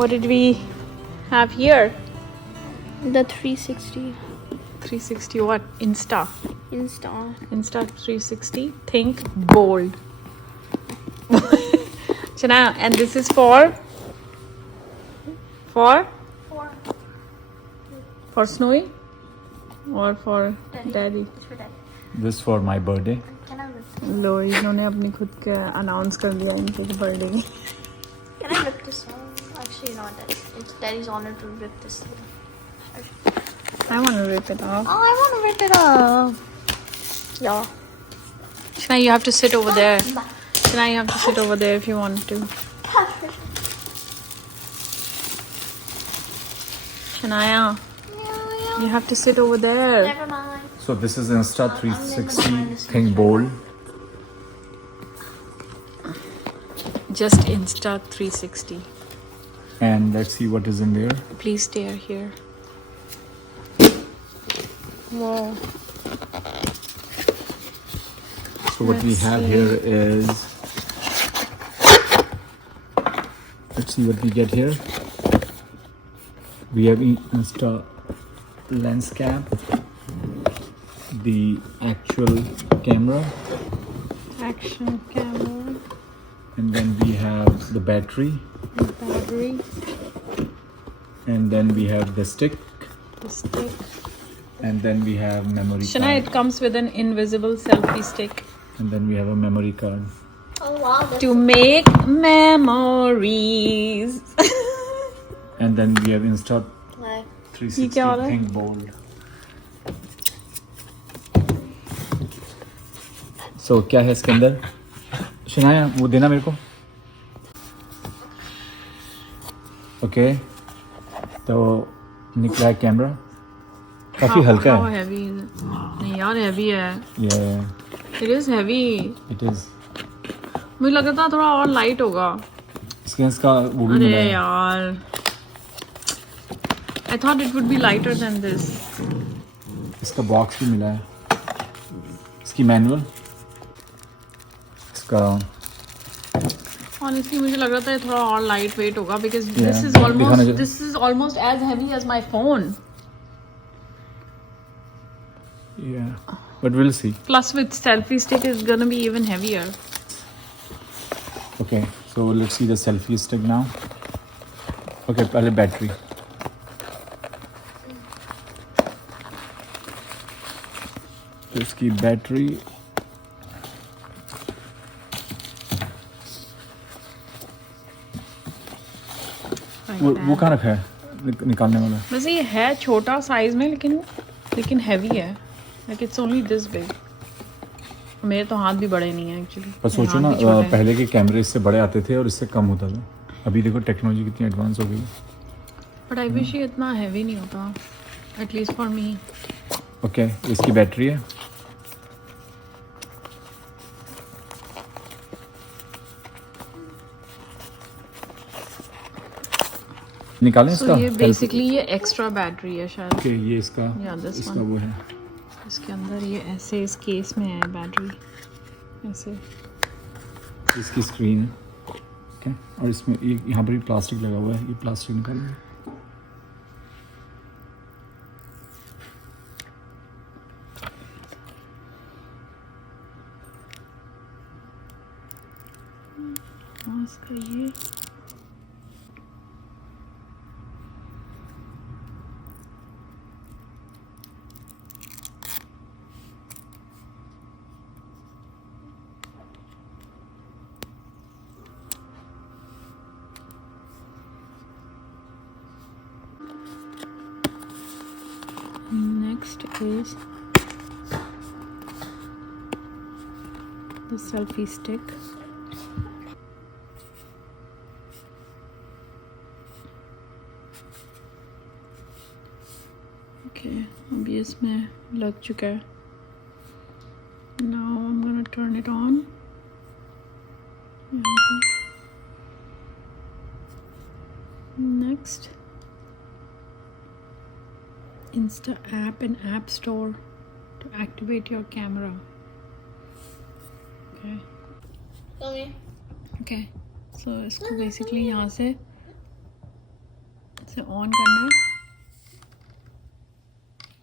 What did we have here? The 360 360 what? Insta. Insta. Insta 360. Think bold. Shana, and this is for Snowy or for Daddy? It's for Daddy. This for my birthday. Can I lift? लो इन्होंने अपनी खुद के अनाउंस कर दिया इनके बर्थडे की. Can I lift this one? Actually, not Daddy. It's Daddy's honor to rip this one. I want to rip it off. Oh, I want to rip it up. Yeah. Shana, you have to sit over there. Shana, you have to sit over there if you want to. Shania, you have to sit over there. Never mind. So this is Insta 360 Think Bold. Just Insta 360. And let's see what is in there. Please stare here. Wow. So what we Let's have see. here is, let's see what we get here. We have Insta lens cap, the actual camera, Action camera, and then we have the battery, battery, and then we have the stick, the stick. and then we have memory Shana, card, it comes with an invisible selfie stick. and then we have a memory card. Oh wow. That's To make memories. And then we have Insta like 360 क्या हो रहा है? Think Bold. So क्या है इसके अंदर? शनाया वो देना मेरे को. ओके तो निकला है कैमरा. काफी हल्का How है. heavy is it? नहीं यार heavy है. Yeah, It is heavy. it is. मुझे लगा था थोड़ा और लाइट होगा. इसका वो भी अरे मिला है. यार. I thought it would be lighter than this. इसका बॉक्स भी मिला है. इसकी मैनुअल. इसका Honestly, मुझे लग रहा था ये थोड़ा और लाइट वेट होगा because Yeah. this is दिखाना जरा. almost as heavy as my phone. yeah, but we'll see. Plus with selfie stick is gonna be even heavier. Okay, so let's see the selfie stick now. Okay, पहले बैटरी. तो इसकी बैटरी वो कहाँ रखा है निकालने वाला. वैसे ये है छोटा साइज में लेकिन हैवी है. Like it's only this big. मेरे तो हाथ भी बड़े नहीं है एक्चुअली. पर सोचो ना पहले के कैमरे इससे बड़े आते थे और इससे कम होता था. अभी देखो टेक्नोलॉजी कितनी एडवांस हो गई. But I wish ये इतना हैवी नहीं होता. At least for me. Okay इसकी बैटरी है. निकालें So इसका. ये basically ये extra battery है शायद. ओके ये इसका Yeah, this इसका one. वो है. इसके अंदर ये ऐसे इस केस में है बैटरी. ऐसे. इसकी स्क्रीन. ओके और इसमें यहाँ पर भी प्लास्टिक लगा हुआ है. ये प्लास्टिक निकालेंगे. हाँ इसका ये. Next is the selfie stick. Okay, अभी इसमें लग चुका है. Now I'm gonna turn it on. Next, Insta app and App Store to activate your camera. Okay. Come here. Okay. So इसको basically यहाँ से से ऑन करना है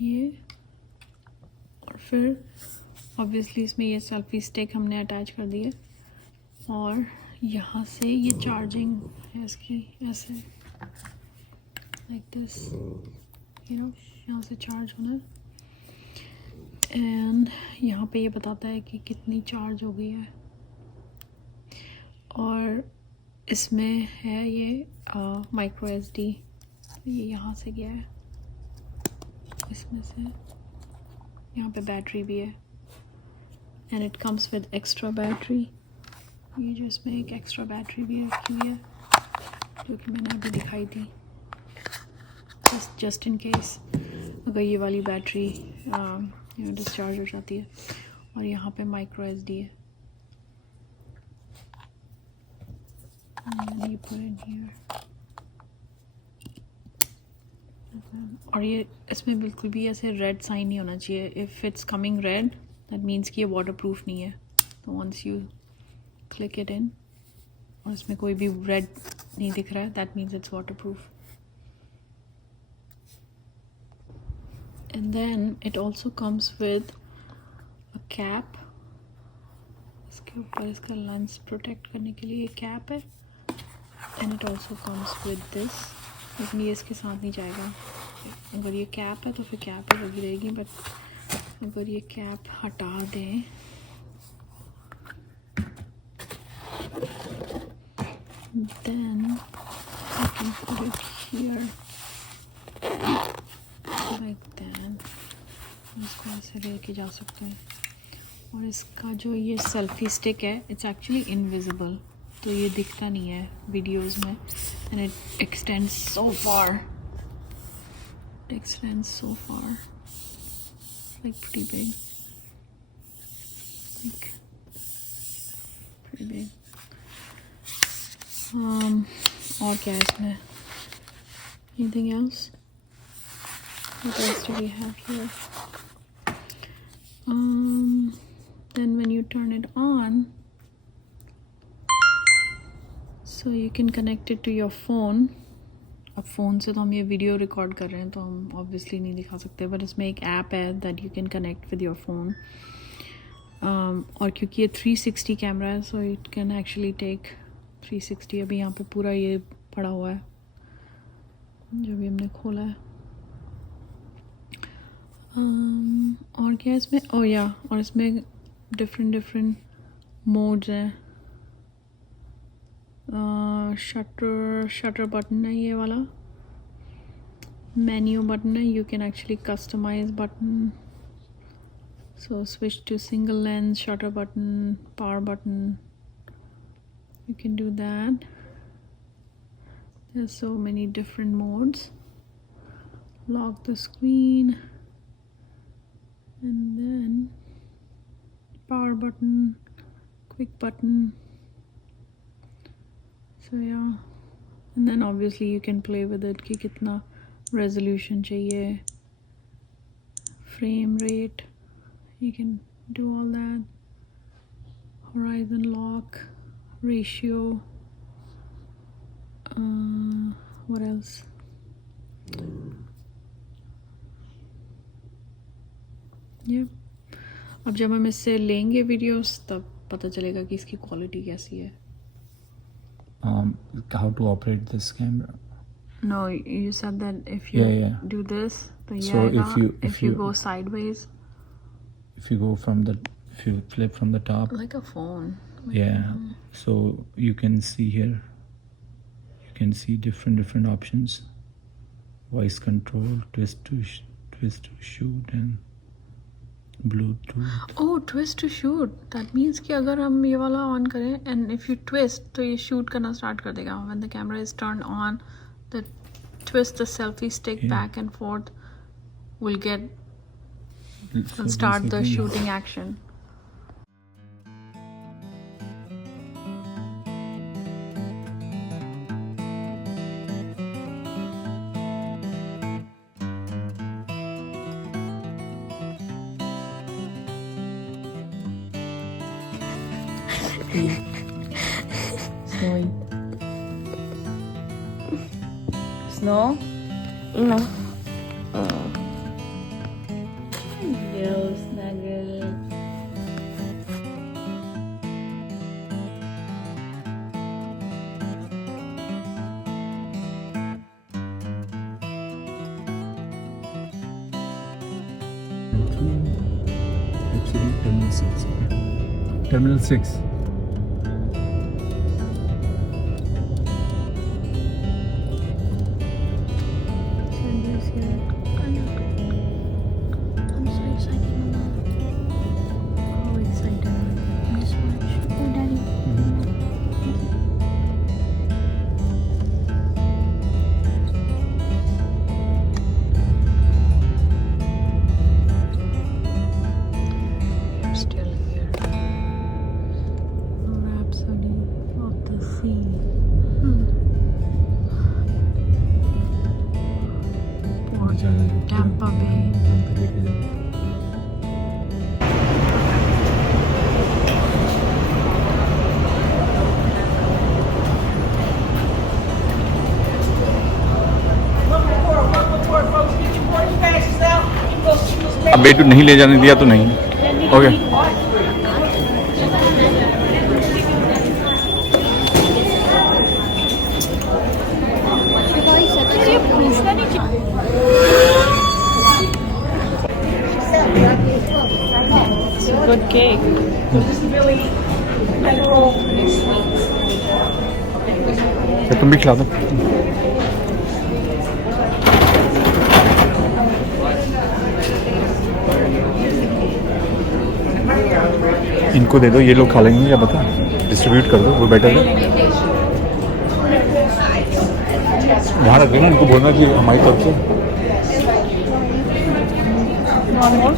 ये, और फिर ऑब्वियसली इसमें ये सेल्फी स्टिक हमने अटैच कर दी है, और यहाँ से ये चार्जिंग है इसकी, ऐसे लाइक दिस, यू नो, यहाँ से चार्ज होना है। एंड यहाँ पे ये बताता है कि कितनी चार्ज हो गई है, और इसमें है ये माइक्रो SD, ये यहाँ से गया है इसमें से, यहाँ पे बैटरी भी है, and it comes with extra battery. ये जो इसमें एक एक्स्ट्रा बैटरी भी रखी हुई है जो कि मैंने अभी दिखाई थी, जस्ट इन केस अगर ये वाली बैटरी डिस्चार्ज हो जाती है। और यहाँ पे माइक्रो SD है, and you put in here। और ये इसमें बिल्कुल भी ऐसे रेड साइन नहीं होना चाहिए। If it's coming red that means कि ये वाटर प्रूफ नहीं है। तो once you click it in और इसमें कोई भी रेड नहीं दिख रहा है, that means it's waterproof. And then it also comes with a cap, इसके ऊपर इसका लेंस प्रोटेक्ट करने के लिए कैप है। And it also comes with this, लेकिन ये इसके साथ नहीं जाएगा। अगर ये कैप है तो फिर कैप ही लगी रहेगी, बट अगर ये कैप हटा दें then you can put it here like that, इसको ऐसे लेके जा सकते हैं। और इसका जो ये सेल्फी स्टिक है इट्स एक्चुअली इनविजिबल, तो ये दिखता नहीं है वीडियोस में। And it extends so far, like pretty big, like pretty big। और क्या है इसमें? Anything else? What else do we have here? Then when you turn it on, so you can connect it to your phone। अब फ़ोन से तो हम ये video record कर रहे हैं तो हम ऑब्वियसली नहीं दिखा सकते, बट इसमें एक ऐप है that you can connect with your phone. और क्योंकि ये 360 कैमरा है so it can actually take 360। अभी यहाँ पे पूरा ये पड़ा हुआ है जो भी हमने खोला है। और क्या है इसमें? ओह या, और इसमें डिफरेंट मोड्स हैं। शटर बटन है ये वाला, मेन्यू बटन है, you can actually customise button. So switch to single lens, shutter button, power button, you can do that। There's so many different modes। Lock the screen, and then power button, quick button। So yeah, and then obviously you can play with it कि कितना resolution चाहिए, frame rate, you can do all that। Horizon lock, ratio, what else? अब जब हम इससे लेंगे वीडियोस तब पता चलेगा कि इसकी क्वालिटी कैसी है। How to operate this camera? No, you said that if you do this तो ये So आएगा। if you go sideways, if you flip from the top, like a phone, so you can see here, you can see different options: voice control, twist to shoot, and Bluetooth। oh, twist to shoot, that means कि अगर हम ये वाला ऑन करें and if you twist तो ये शूट करना स्टार्ट कर देगा। when the camera is turned on, the twist the selfie stick back and forth will get and start the shooting action। No? No. Yo, snuggle. Actually, Terminal 6. Terminal 6. Sandy's here. I'm so excited, Mama. How excited. This much. Oh, Daddy. We're still here. Rhapsody of the Sea. Port Tampa Bay. अब बेटू नहीं ले जाने दिया तो नहीं okay It's a good cake. तुम भी खिला दो इनको दे दो ये लोग खा लेंगे या बता डिस्ट्रीब्यूट कर दो वो बेटर है वहाँ रख देना इनको बोलना कि हमारी तरफ से One more?